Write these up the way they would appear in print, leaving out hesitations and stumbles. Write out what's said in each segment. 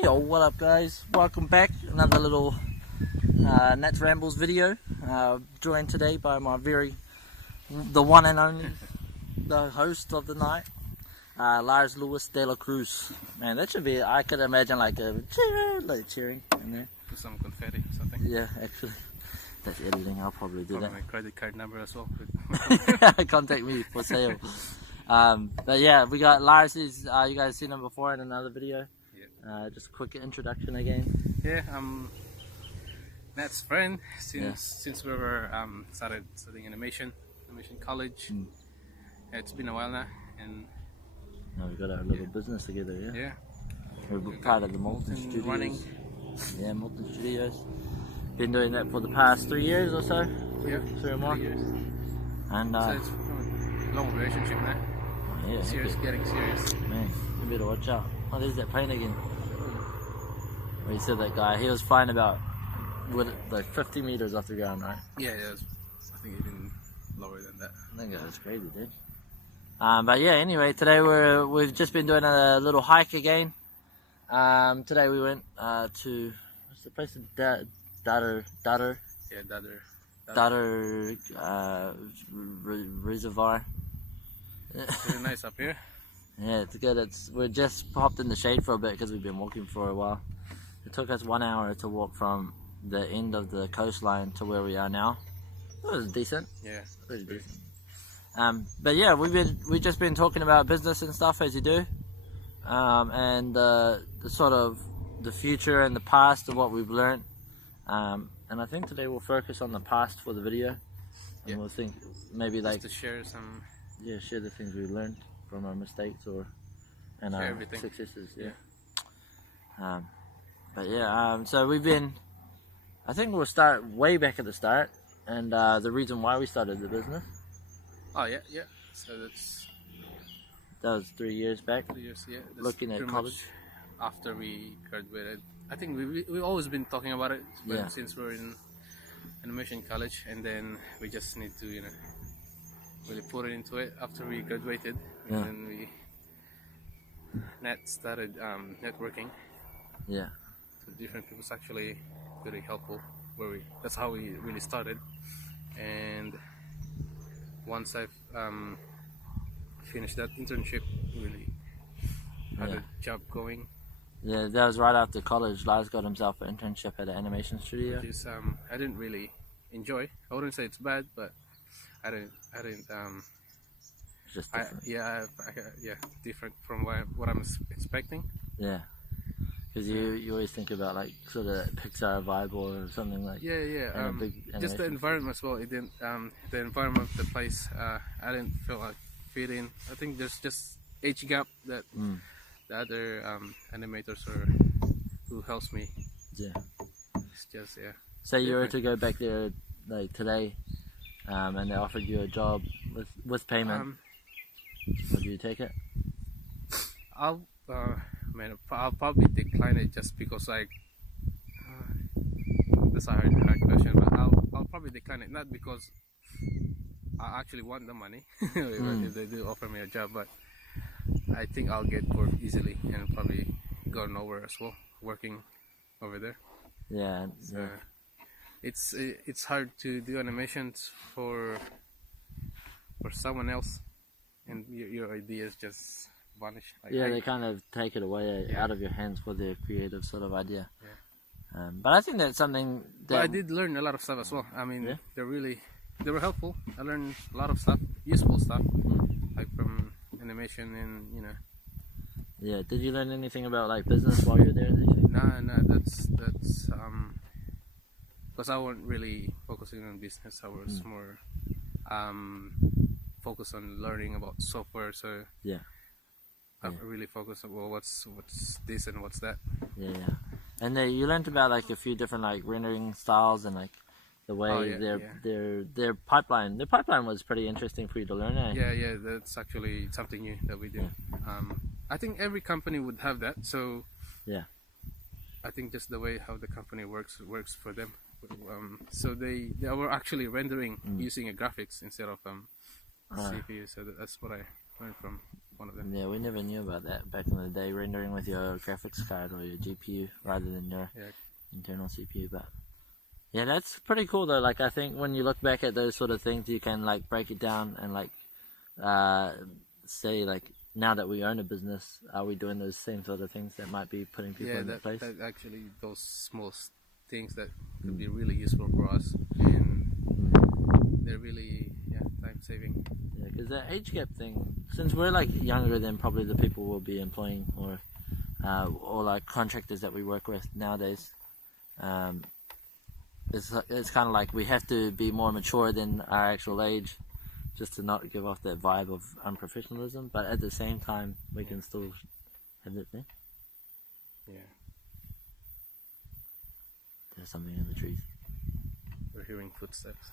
Yo, what up guys? Welcome back. Another little Nats Rambles video. Joined today by the one and only, the host of the night, Lars Lewis de la Cruz. Man, that should be, I could imagine like a cheering in there. With some confetti or something. Yeah, actually. That's editing, I'll probably do that. My credit card number as well. Contact me for sale. But yeah, we got Lars. You guys seen him before in another video. Yeah. Just a quick introduction again. Yeah, Nat's friend since we were started studying animation college. Yeah, it's been a while now, and now we got our little business together. Yeah. Yeah. We're part of the Molten Studios. Running. Yeah, Molten Studios. Been doing that for the past 3 years or so. Yeah. 3 or more. 3 years. And so it's a long relationship now. Yeah. Serious, getting serious. Man, you better watch out. Oh, there's that plane again. Where you said that guy, he was flying about like 50 meters off the ground, right? Yeah, yeah. I think even lower than that. I think that was crazy, dude. But yeah, anyway, today we've just been doing a little hike again. Today we went to, what's the place? Dadar. Yeah, Dadar Reservoir. It's really nice up here. Yeah, it's good. We're just popped in the shade for a bit because we've been walking for a while. It took us 1 hour to walk from the end of the coastline to where we are now. It was decent. Yeah, pretty decent. But yeah, we've just been talking about business and stuff as you do, and the sort of the future and the past of what we've learned. And I think today we'll focus on the past for the video, and we'll think maybe just like to share some. Yeah, share the things we learned from our mistakes and our everything. Successes. Yeah. But yeah, so we've been. I think we'll start way back at the start, and the reason why we started the business. Oh yeah. So that was 3 years back. 3 years, yeah. Looking at college. After we graduated, I think we've always been talking about it, but since we're in animation college, and then we just need to really put it into it after we graduated, and then Nat started networking. Yeah. To different people. It's actually very helpful. That's how we really started, and once I've finished that internship, really had a job going. Yeah, that was right after college. Lars got himself an internship at an animation studio. Which is, I didn't really enjoy. I wouldn't say it's bad, but I didn't. It's just different. Different from what I'm expecting. Yeah, because you always think about like sort of Pixar vibe or something like. Yeah. Just the environment as well. It didn't. The environment, the place. I didn't feel like fit in. I think there's just age gap that the other animators who helps me. Yeah. It's just Say you were to go back there like today, and they offered you a job with payment. Would you take it? I'll probably decline it just because that's a hard question, but I'll probably decline it, not because I actually want the money if they do offer me a job, but I think I'll get bored easily and probably go nowhere as well working over there. Yeah. It's hard to do animations for someone else, and your ideas just vanish. They kind of take it away out of your hands for their creative sort of idea. But I think that's something that... But I did learn a lot of stuff as well. I mean, they were helpful. I learned a lot of stuff, useful stuff, like from animation and Yeah, did you learn anything about like business while you were there? No, that's because I wasn't really focusing on business. I was more focused on learning about software. So I really focused on what's this and what's that. Yeah. And you learned about like a few different like rendering styles and like the way their pipeline. Their pipeline was pretty interesting for you to learn. Yeah. That's actually something new that we do. I think every company would have that. So I think just the way how the company works for them. So they were actually rendering using a graphics instead of CPU. So that's what I learned from one of them. Yeah, we never knew about that back in the day, rendering with your graphics card or your GPU rather than your internal CPU. But yeah, that's pretty cool though. Like, I think when you look back at those sort of things, you can like break it down and like say like, now that we own a business, are we doing those same sort of things that might be putting people in that place? That actually, those small things that could be really useful for us, and they're really time saving. Yeah, because that age gap thing, since we're like younger than probably the people we'll be employing or like contractors that we work with nowadays, it's kind of like we have to be more mature than our actual age, just to not give off that vibe of unprofessionalism, but at the same time we can still have that thing. Yeah. There's something in the trees. We're hearing footsteps.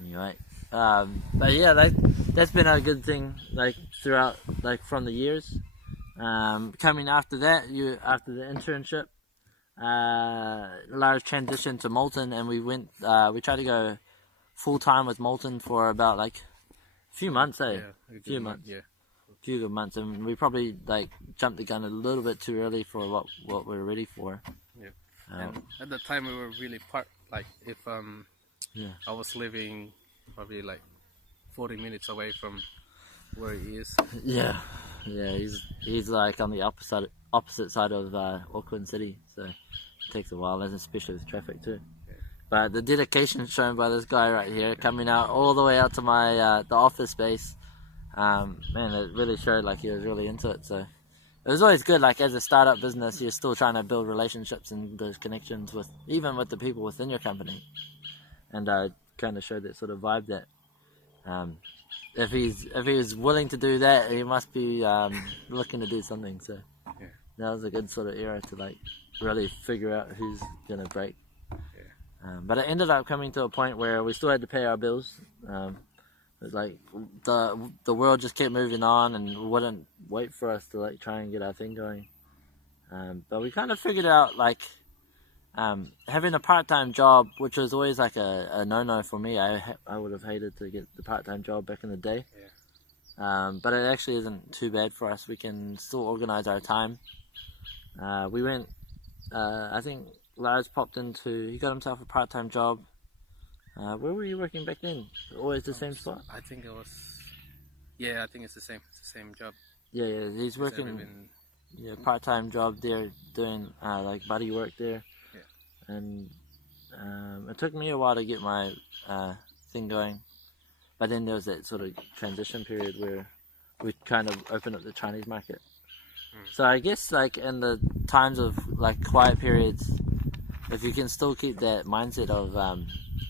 Anyway, but yeah, that's been a good thing, like throughout, like from the years. Coming after that, after the internship, Lars transitioned to Molten, and we tried to go full time with Molten for about like a few months, a few good months, and we probably like jumped the gun a little bit too early for what we were ready for. Yeah, and at the time we were really if I was living probably like 40 minutes away from where he is. Yeah, he's like on the opposite side of Auckland City, so it takes a while, especially with traffic too. But the dedication shown by this guy right here, coming out all the way out to my the office space, man, it really showed like he was really into it. So it was always good. Like, as a startup business, you're still trying to build relationships and those connections with the people within your company, and kind of showed that sort of vibe that if he's willing to do that, he must be looking to do something. So that was a good sort of era to like really figure out who's gonna break. But it ended up coming to a point where we still had to pay our bills. It was like the world just kept moving on and wouldn't wait for us to like try and get our thing going. But we kind of figured out like having a part-time job, which was always like a no-no for me. I would have hated to get the part-time job back in the day. But it actually isn't too bad for us. We can still organize our time. We went, I think Lars he got himself a part-time job. Where were you working back then? Always the same spot? I think it was, I think it's the same job. Yeah, he's working, part-time job there, doing like buddy work there. And it took me a while to get my thing going, but then there was that sort of transition period where we kind of opened up the Chinese market. So I guess like in the times of like quiet periods, if you can still keep that mindset of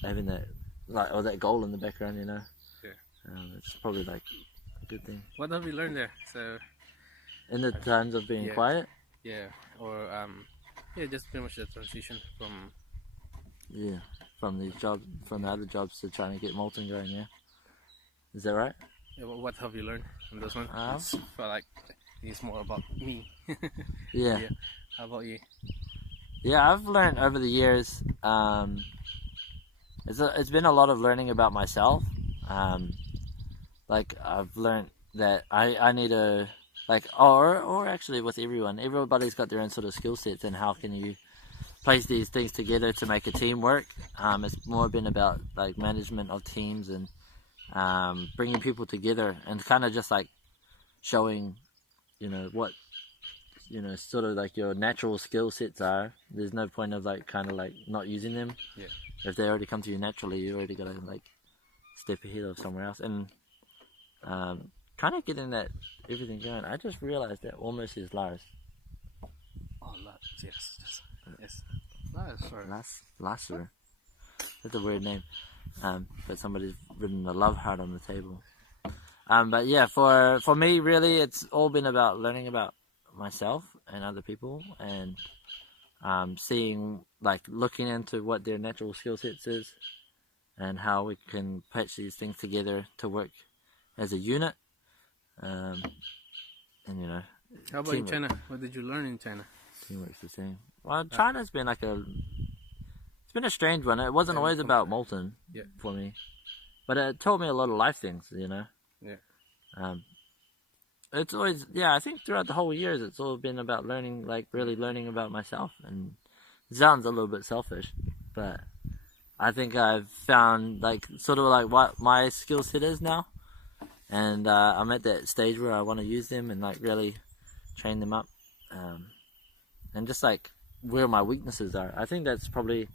having that or that goal in the background, it's probably like a good thing. What have you learned there? So in the times of being quiet, just pretty much the transition from from the other jobs to trying to get Molten going. Yeah, is that right? Yeah, what have you learned from this one? I feel like it's more about me. Yeah. How about you? Yeah, I've learned over the years. It's been a lot of learning about myself. Like, I've learned that I need to, like, or actually with everybody's got their own sort of skill sets, and how can you place these things together to make a team work. It's more been about like management of teams and bringing people together, and kind of just like showing, what, sort of like your natural skill sets are. There's no point of like kind of like not using them. Yeah. If they already come to you naturally, you already got to like step ahead of somewhere else. And kind of getting that everything going. I just realized that almost is Lars. Oh, Lars, yes. Lars, sorry. Lars. That's a weird name. But somebody's written a love heart on the table. But yeah, for me, really, it's all been about learning about myself and other people, and seeing, like, looking into what their natural skill sets is, and how we can patch these things together to work as a unit. And how about in China? What did you learn in China? Teamwork's the same. Well, China's been like it's been a strange one. It wasn't always about Molten for me, but it taught me a lot of life things. Yeah. it's always, yeah, I think throughout the whole years, it's all been about learning, like really learning about myself. And it sounds a little bit selfish, but I think I've found like sort of like what my skill set is now. And I'm at that stage where I want to use them and like really train them up. And just like where my weaknesses are. I think that's probably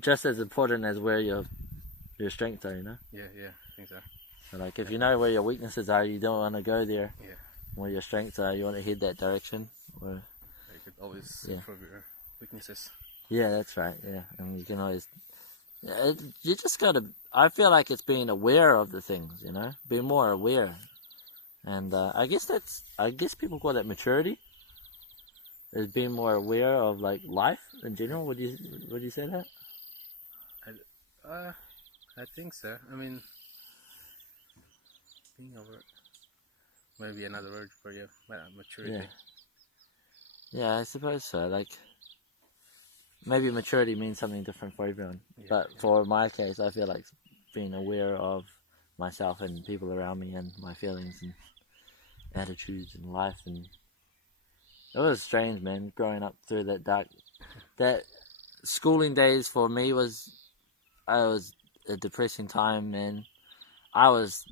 just as important as where your strengths are, you know? Yeah, I think so. So like if you know where your weaknesses are, you don't want to go there. Yeah. Where your strengths are, you want to head that direction. Or You could always improve your weaknesses. yeah, that's right. Yeah, and you can always. You just gotta. I feel like it's being aware of the things, you know, being more aware, and I guess people call that maturity. Is being more aware of like life in general. Would you say that? I think so. I mean, being aware, maybe another word for you, maturity. Yeah, I suppose so. Like, maybe maturity means something different for everyone. But for my case, I feel like being aware of myself and people around me and my feelings and attitudes and life. And it was strange, man, growing up through that schooling days for me was a depressing time, man. I was,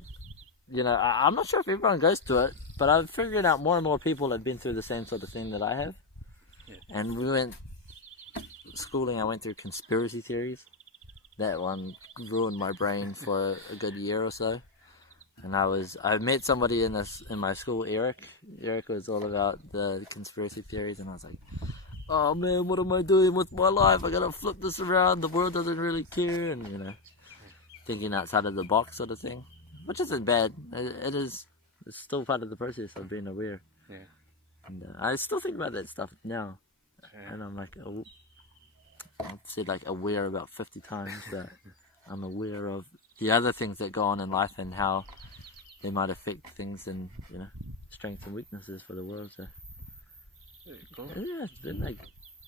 I'm not sure if everyone goes through it, but I'm figuring out more and more people have been through the same sort of thing that I have. Yeah. And I went through conspiracy theories. That one ruined my brain for a good year or so. And I met somebody in my school, Eric. Eric was all about the conspiracy theories, and I was like, oh man, what am I doing with my life? I gotta flip this around. The world doesn't really care, and thinking outside of the box sort of thing, which isn't bad. It's still part of the process of being aware. Yeah. And I still think about that stuff now, and I'm like, I've said like aware about 50 times, but I'm aware of the other things that go on in life and how they might affect things and strengths and weaknesses for the world. So cool. yeah, it's been like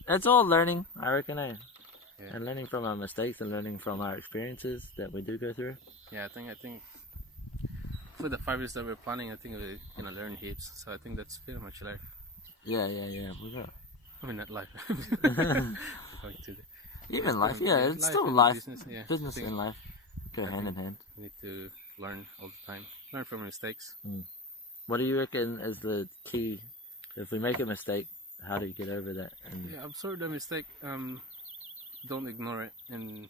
it's all learning, I reckon, Yeah. and learning from our mistakes and learning from our experiences that we do go through. Yeah, I think for the 5 years that we're planning, I think we're gonna learn heaps. So I think that's pretty much life. Yeah, we got. I mean, not life. Going to Even life, yeah, it's life still and life. business, and life go hand in hand. We need to learn all the time. Learn from mistakes. What do you reckon is the key? If we make a mistake, how do you get over that? And Absorb the mistake. Don't ignore it, and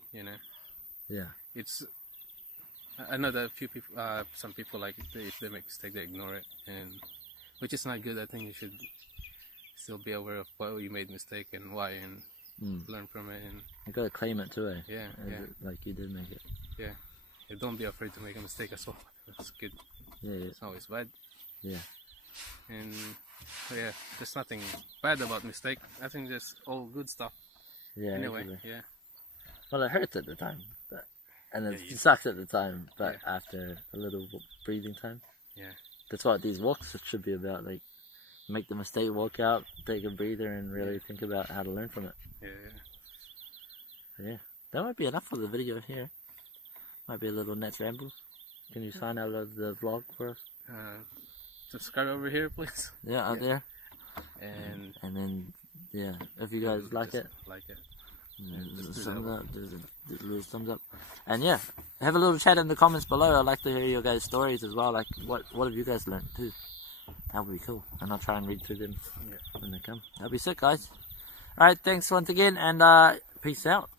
it's. I know that a few people, some people like if they make a mistake, they ignore it, and which is not good. I think you should still be aware of why you made a mistake and why, and learn from it. And you gotta claim it too, eh? Yeah. Like you did make it. Yeah. Don't be afraid to make a mistake as well. That's good. Yeah. It's always bad. Yeah. And there's nothing bad about mistake. I think there's all good stuff. Yeah. Anyway, exactly. yeah. Well, it hurts at the time, and it sucks at the time, but after a little breathing time. Yeah. That's what these walks should be about. Like, make the mistake, walk out, take a breather, and really think about how to learn from it. Yeah. That might be enough for the video here. Might be a little Nets rambles. Can you sign out of the vlog for us? Subscribe over here, please. Yeah, out there. And then, if you guys like it. There's a little thumbs up. And have a little chat in the comments below. I'd like to hear your guys' stories as well. Like, what have you guys learned too? That would be cool. And I'll try and read through them when they come. That'd be sick, guys. Alright, thanks once again, and peace out.